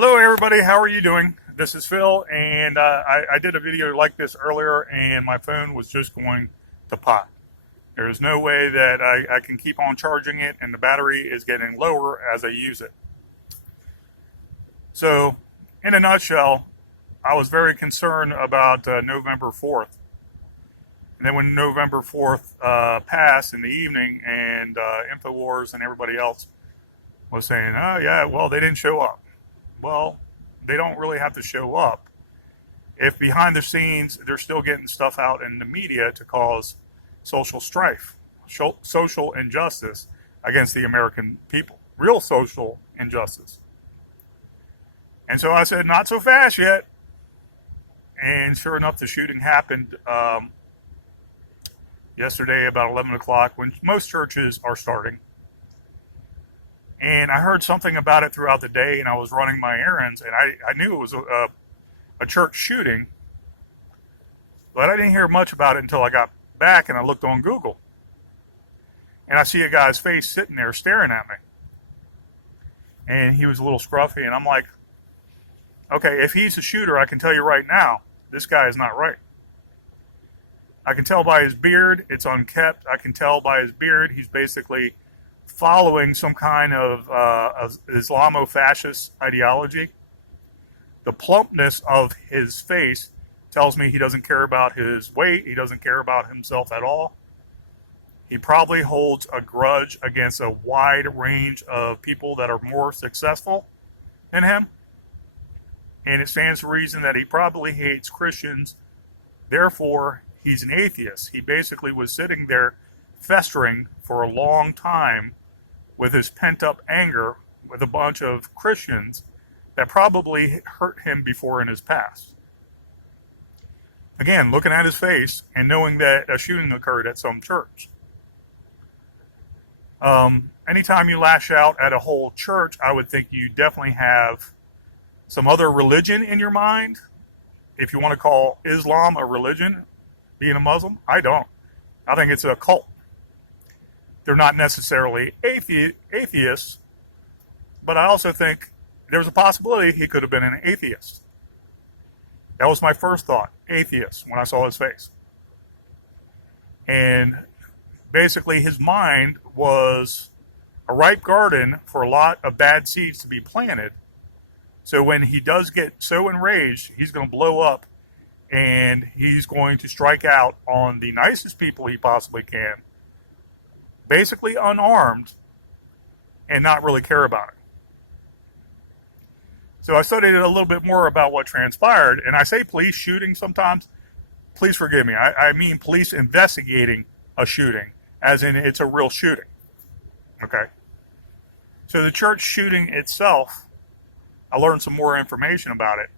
Hello everybody, how are you doing? This is Phil, and I did a video like this earlier and my phone was just going to pop. There's no way that I can keep on charging it, and the battery is getting lower as I use it. So, in a nutshell, I was very concerned about November 4th. And then when November 4th passed in the evening, and InfoWars and everybody else was saying, oh yeah, well, they didn't show up. Well, they don't really have to show up if behind the scenes they're still getting stuff out in the media to cause social strife, social injustice against the American people, real social injustice. And so I said, not so fast yet. And sure enough, the shooting happened yesterday about 11 o'clock when most churches are starting. And I heard something about it throughout the day, and I was running my errands, and I knew it was a church shooting, but I didn't hear much about it until I got back and I looked on Google. And I see a guy's face sitting there staring at me. And he was a little scruffy, and I'm like, okay, if he's a shooter, I can tell you right now, this guy is not right. I can tell by his beard, it's unkempt. I can tell by his beard, he's basically following some kind of Islamo-fascist ideology. The plumpness of his face tells me he doesn't care about his weight. He doesn't care about himself at all. He probably holds a grudge against a wide range of people that are more successful than him. And it stands to reason that he probably hates Christians. Therefore, he's an atheist. He basically was sitting there festering for a long time with his pent-up anger with a bunch of Christians that probably hurt him before in his past. Again, looking at his face and knowing that a shooting occurred at some church. Anytime you lash out at a whole church, I would think you definitely have some other religion in your mind. If you want to call Islam a religion, being a Muslim, I don't. I think it's a cult. They're not necessarily atheists, but I also think there's a possibility he could have been an atheist. That was my first thought, atheist, when I saw his face. And basically his mind was a ripe garden for a lot of bad seeds to be planted. So when he does get so enraged, he's going to blow up, and he's going to strike out on the nicest people he possibly can, basically unarmed, and not really care about it. So I studied a little bit more about what transpired, and I say police shooting sometimes. Please forgive me. I mean police investigating a shooting, as in it's a real shooting. Okay? So the church shooting itself, I learned some more information about it.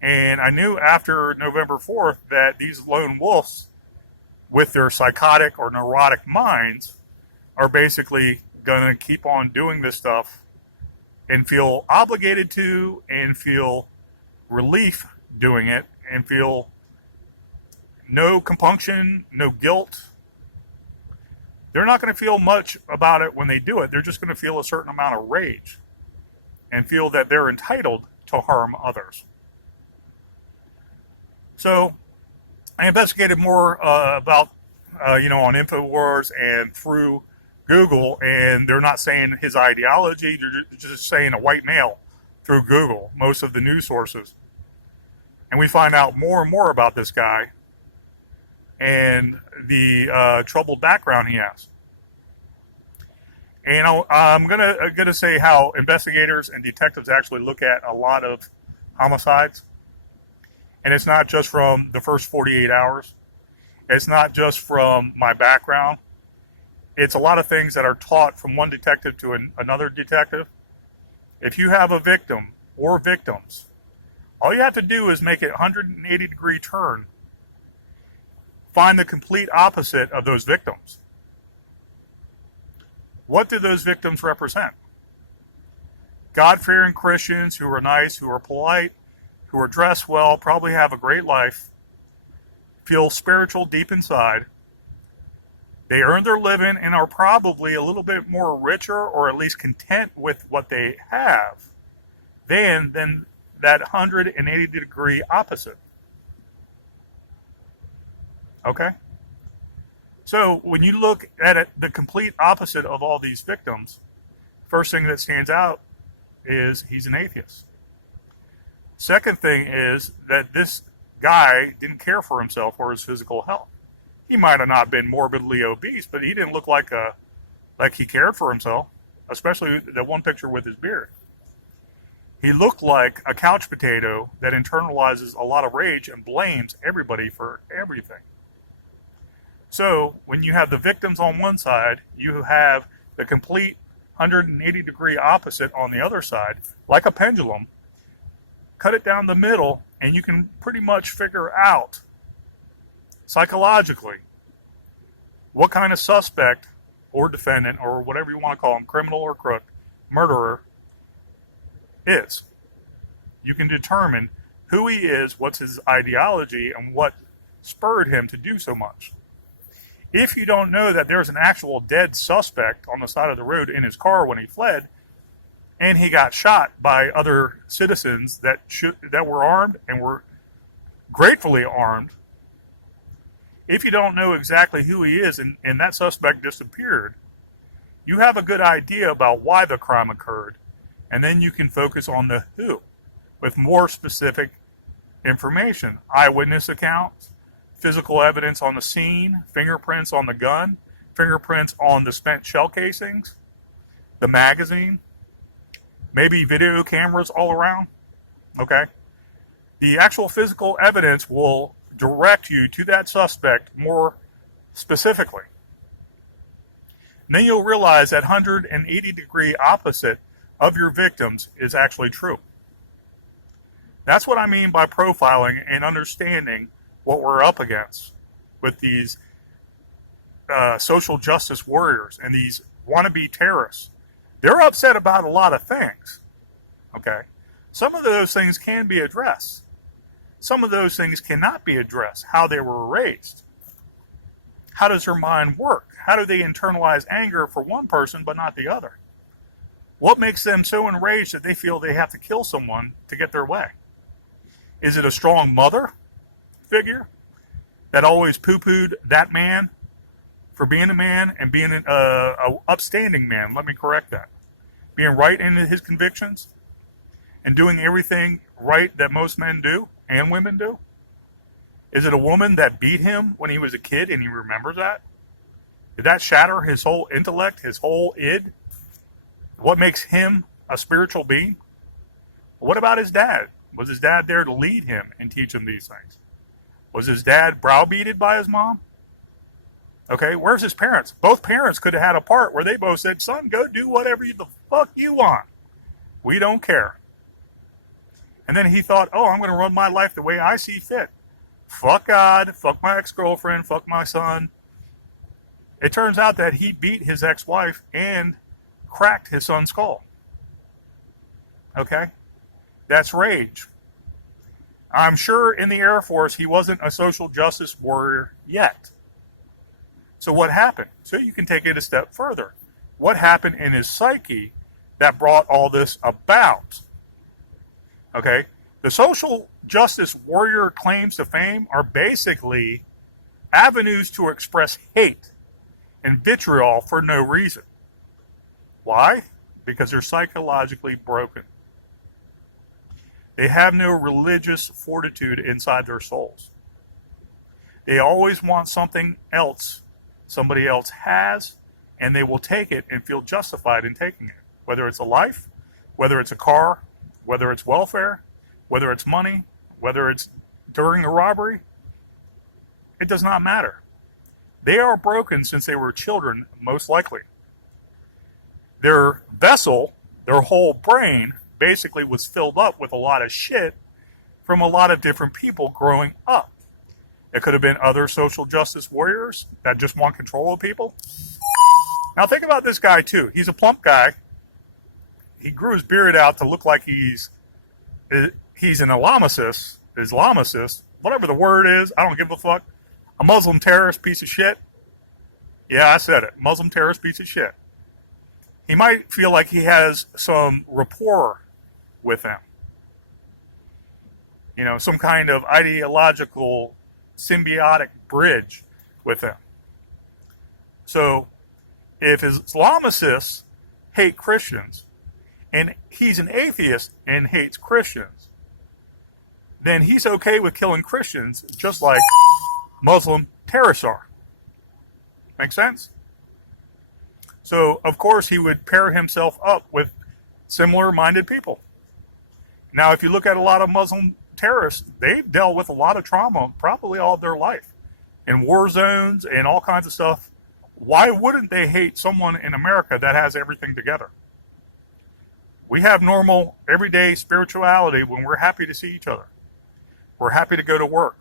And I knew after November 4th that these lone wolves, with their psychotic or neurotic minds, are basically going to keep on doing this stuff and feel obligated to, and feel relief doing it, and feel no compunction, no guilt. They're not going to feel much about it when they do it. They're just going to feel a certain amount of rage and feel that they're entitled to harm others. So I investigated more about, on InfoWars and through Google, and they're not saying his ideology, they're just saying a white male through Google, most of the news sources. And we find out more and more about this guy and the troubled background he has. And I'm gonna say how investigators and detectives actually look at a lot of homicides. And it's not just from the first 48 hours. It's not just from my background. It's a lot of things that are taught from one detective to another detective. If you have a victim or victims, all you have to do is make it a 180-degree turn. Find the complete opposite of those victims. What do those victims represent? God-fearing Christians who are nice, who are polite, who are dressed well, probably have a great life, feel spiritual deep inside. They earn their living and are probably a little bit more richer, or at least content with what they have, than that 180-degree opposite. Okay? So when you look at it, the complete opposite of all these victims, first thing that stands out is he's an atheist. Second thing is that this guy didn't care for himself or his physical health. He might have not been morbidly obese, but he didn't look like he cared for himself, especially the one picture with his beard. He looked like a couch potato that internalizes a lot of rage and blames everybody for everything. So when you have the victims on one side, you have the complete 180-degree opposite on the other side, like a pendulum. Cut it down the middle, and you can pretty much figure out psychologically what kind of suspect or defendant or whatever you want to call him, criminal or crook, murderer, is. You can determine who he is, what's his ideology, and what spurred him to do so much. If you don't know that there's an actual dead suspect on the side of the road in his car when he fled, and he got shot by other citizens that were armed and were gratefully armed, if you don't know exactly who he is and that suspect disappeared, you have a good idea about why the crime occurred, and then you can focus on the who with more specific information. Eyewitness accounts, physical evidence on the scene, fingerprints on the gun, fingerprints on the spent shell casings, the magazine, maybe video cameras all around. Okay? The actual physical evidence will direct you to that suspect more specifically. And then you'll realize that 180-degree opposite of your victims is actually true. That's what I mean by profiling and understanding what we're up against with these social justice warriors and these wannabe terrorists. They're upset about a lot of things. Okay? Some of those things can be addressed. Some of those things cannot be addressed. How they were raised. How does their mind work? How do they internalize anger for one person but not the other? What makes them so enraged that they feel they have to kill someone to get their way? Is it a strong mother figure that always poo-pooed that man for being a man and being an upstanding man? Let me correct that. Being right in his convictions and doing everything right that most men do and women do? Is it a woman that beat him when he was a kid and he remembers that? Did that shatter his whole intellect, his whole id? What makes him a spiritual being? What about his dad? Was his dad there to lead him and teach him these things? Was his dad browbeated by his mom? Okay, where's his parents? Both parents could have had a part where they both said, son, go do whatever the fuck you want. We don't care. And then he thought, oh, I'm going to run my life the way I see fit. Fuck God, fuck my ex-girlfriend, fuck my son. It turns out that he beat his ex-wife and cracked his son's skull. Okay? That's rage. I'm sure in the Air Force he wasn't a social justice warrior yet. So what happened? So you can take it a step further. What happened in his psyche that brought all this about? Okay? The social justice warrior claims to fame are basically avenues to express hate and vitriol for no reason. Why? Because they're psychologically broken. They have no religious fortitude inside their souls. They always want something else somebody else has, and they will take it and feel justified in taking it. Whether it's a life, whether it's a car, whether it's welfare, whether it's money, whether it's during a robbery, it does not matter. They are broken since they were children, most likely. Their vessel, their whole brain, basically was filled up with a lot of shit from a lot of different people growing up. It could have been other social justice warriors that just want control of people. Now think about this guy too. He's a plump guy. He grew his beard out to look like he's an Islamicist, whatever the word is. I don't give a fuck. A Muslim terrorist piece of shit. Yeah, I said it. Muslim terrorist piece of shit. He might feel like he has some rapport with them. Some kind of ideological symbiotic bridge with them. So if Islamicists hate Christians and he's an atheist and hates Christians, then he's okay with killing Christians just like Muslim terrorists are. Make sense? So, of course, he would pair himself up with similar-minded people. Now, if you look at a lot of Muslim terrorists, they've dealt with a lot of trauma probably all of their life in war zones and all kinds of stuff. Why wouldn't they hate someone in America that has everything together? We have normal, everyday spirituality when we're happy to see each other. We're happy to go to work.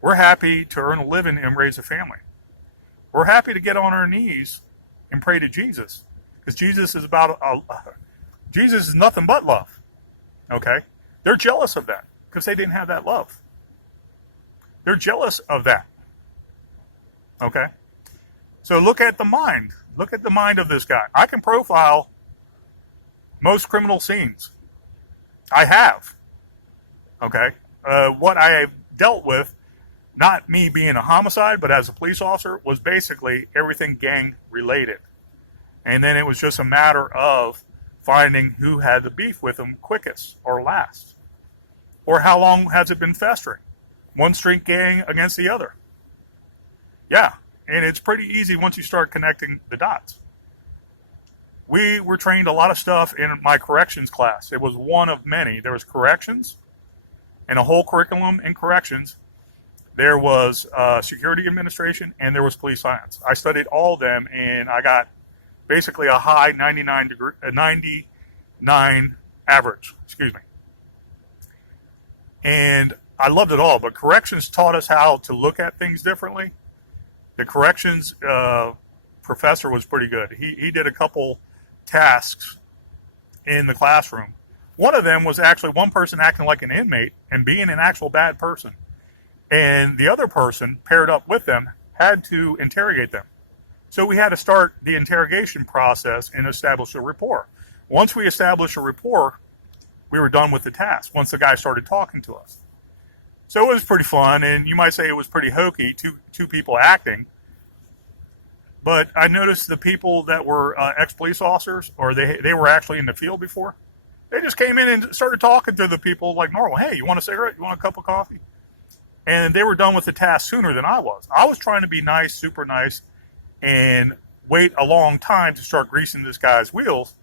We're happy to earn a living and raise a family. We're happy to get on our knees and pray to Jesus, because Jesus is Jesus is nothing but love. Okay? They're jealous of that because they didn't have that love. They're jealous of that. Okay? So look at the mind. Look at the mind of this guy. I can profile most criminal scenes. I have. Okay? What I have dealt with, not me being a homicide, but as a police officer, was basically everything gang related. And then it was just a matter of finding who had the beef with them quickest or last. Or how long has it been festering? One street gang against the other. Yeah, and it's pretty easy once you start connecting the dots. We were trained a lot of stuff in my corrections class. It was one of many. There was corrections and a whole curriculum in corrections. There was security administration, and there was police science. I studied all of them, and I got basically a high 99 average. Excuse me. And I loved it all, but corrections taught us how to look at things differently. The corrections professor was pretty good. He did a couple tasks in the classroom. One of them was actually one person acting like an inmate and being an actual bad person. And the other person, paired up with them, had to interrogate them. So we had to start the interrogation process and establish a rapport. Once we established a rapport, we were done with the task, once the guy started talking to us. So it was pretty fun, and you might say it was pretty hokey, two people acting. But I noticed the people that were ex-police officers, or they were actually in the field before, they just came in and started talking to the people like normal. Hey, you want a cigarette? You want a cup of coffee? And they were done with the task sooner than I was. I was trying to be nice, super nice, and wait a long time to start greasing this guy's wheels.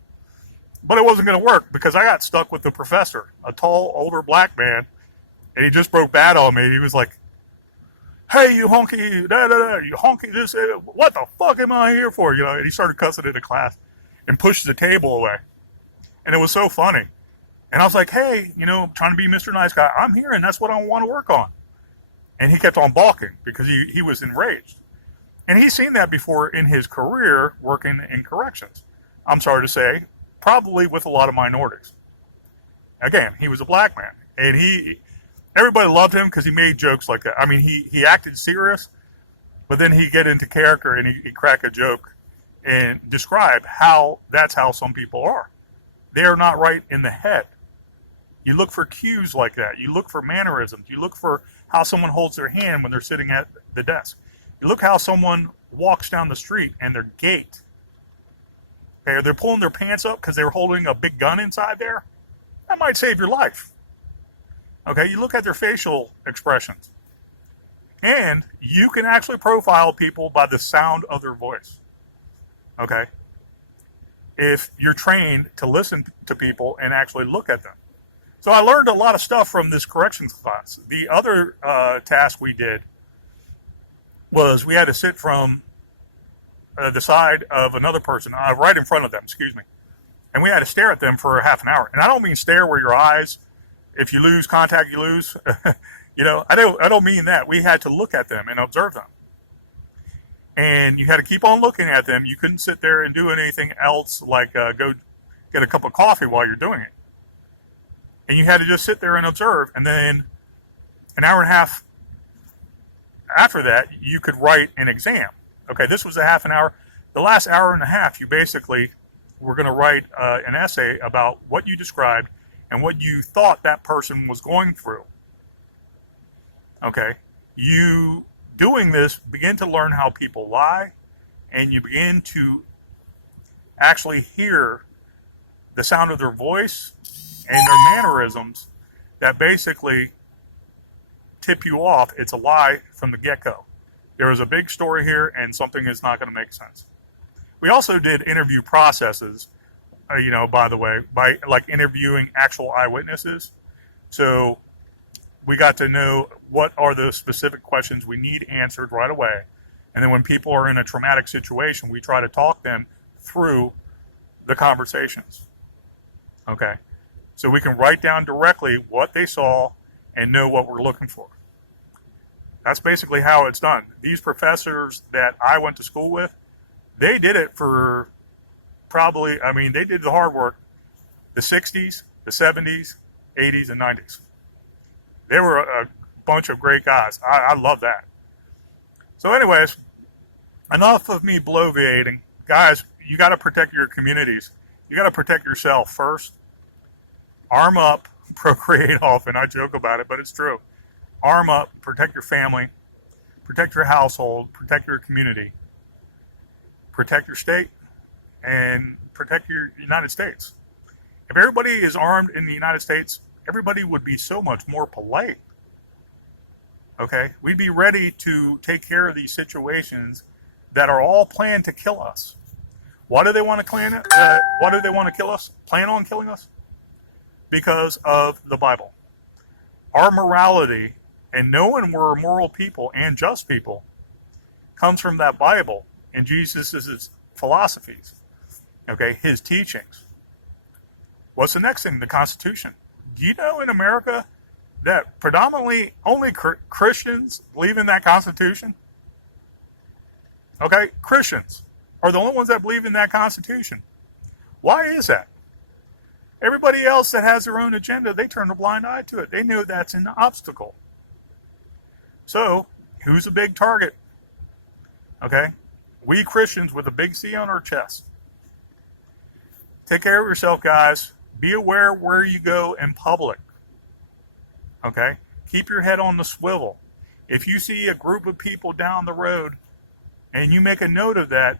But it wasn't going to work because I got stuck with the professor, a tall, older black man, and he just broke bad on me. He was like, hey, you honky, you honky this, what the fuck am I here for? And he started cussing into class and pushed the table away. And it was so funny. And I was like, hey, trying to be Mr. Nice Guy. I'm here, and that's what I want to work on. And he kept on balking because he was enraged. And he's seen that before in his career working in corrections. I'm sorry to say, probably with a lot of minorities. Again, he was a black man. And everybody loved him because he made jokes like that. I mean, he acted serious, but then he'd get into character and he'd crack a joke and describe that's how some people are. They are not right in the head. You look for cues like that. You look for mannerisms. You look for how someone holds their hand when they're sitting at the desk. You look how someone walks down the street and their gait. Okay, they're pulling their pants up because they're holding a big gun inside there. That might save your life. Okay, you look at their facial expressions. And you can actually profile people by the sound of their voice. Okay? If you're trained to listen to people and actually look at them. So I learned a lot of stuff from this corrections class. The other task we did was we had to sit from the side of another person, right in front of them, excuse me. And we had to stare at them for half an hour. And I don't mean stare where your eyes, if you lose contact, you lose. I don't mean that. We had to look at them and observe them. And you had to keep on looking at them. You couldn't sit there and do anything else like go get a cup of coffee while you're doing it. And you had to just sit there and observe. And then an hour and a half after that, you could write an exam. Okay, this was a half an hour. The last hour and a half, you basically were going to write an essay about what you described and what you thought that person was going through. Okay? You doing this begin to learn how people lie, and you begin to actually hear the sound of their voice and their mannerisms that basically tip you off. It's a lie from the get-go. There is a big story here, and something is not going to make sense. We also did interview processes, by the way, by like interviewing actual eyewitnesses. So we got to know what are the specific questions we need answered right away. And then when people are in a traumatic situation, we try to talk them through the conversations. Okay? So we can write down directly what they saw and know what we're looking for. That's basically how it's done. These professors that I went to school with, they did it for they did the hard work. The 60s, the 70s, 80s, and 90s. They were a bunch of great guys. I love that. So anyways, enough of me bloviating. Guys, you got to protect your communities. You got to protect yourself first. Arm up, procreate often. I joke about it, but it's true. Arm up, protect your family, protect your household, protect your community, protect your state, and protect your United States. If everybody is armed in the United States, everybody would be so much more polite. Okay? We'd be ready to take care of these situations that are all planned to kill us. Why do they want to why do they want to kill us? Plan on killing us? Because of the Bible. Our morality and knowing we're moral people and just people comes from that Bible and Jesus' philosophies. Okay, his teachings. What's the next thing? The Constitution. Do you know in America that predominantly only Christians believe in that Constitution? Okay, Christians are the only ones that believe in that Constitution. Why is that? Everybody else that has their own agenda, they turn a blind eye to it. They know that's an obstacle. So, who's a big target? Okay, we Christians with a big C on our chest. Take care of yourself, guys. Be aware where you go in public. Okay? Keep your head on the swivel. If you see a group of people down the road and you make a note of that,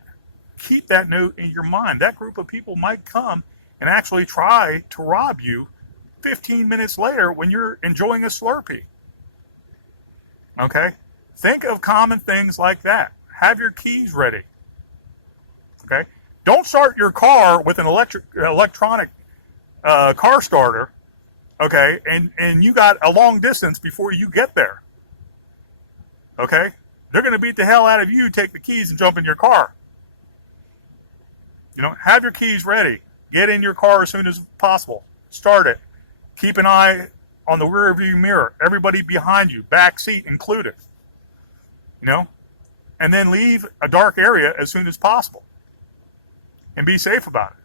keep that note in your mind. That group of people might come and actually try to rob you 15 minutes later when you're enjoying a Slurpee. Okay? Think of common things like that. Have your keys ready. Okay? Don't start your car with an electronic car starter, okay, and you got a long distance before you get there. Okay? They're going to beat the hell out of you, take the keys, and jump in your car. Have your keys ready. Get in your car as soon as possible. Start it. Keep an eye on the rear view mirror. Everybody behind you, back seat included. And then leave a dark area as soon as possible. And be safe about it.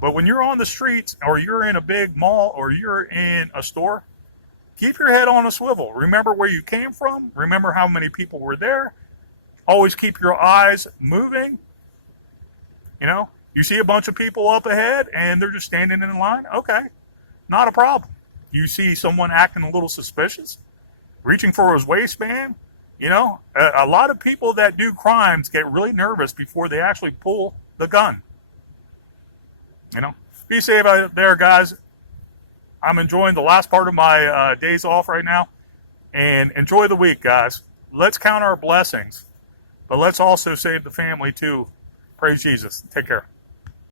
But when you're on the streets or you're in a big mall or you're in a store, keep your head on a swivel. Remember where you came from. Remember how many people were there. Always keep your eyes moving. You see a bunch of people up ahead and they're just standing in line. Okay, not a problem. You see someone acting a little suspicious, reaching for his waistband. A lot of people that do crimes get really nervous before they actually pull the gun. Be safe out there, guys. I'm enjoying the last part of my days off right now. And enjoy the week, guys. Let's count our blessings. But let's also save the family, too. Praise Jesus. Take care.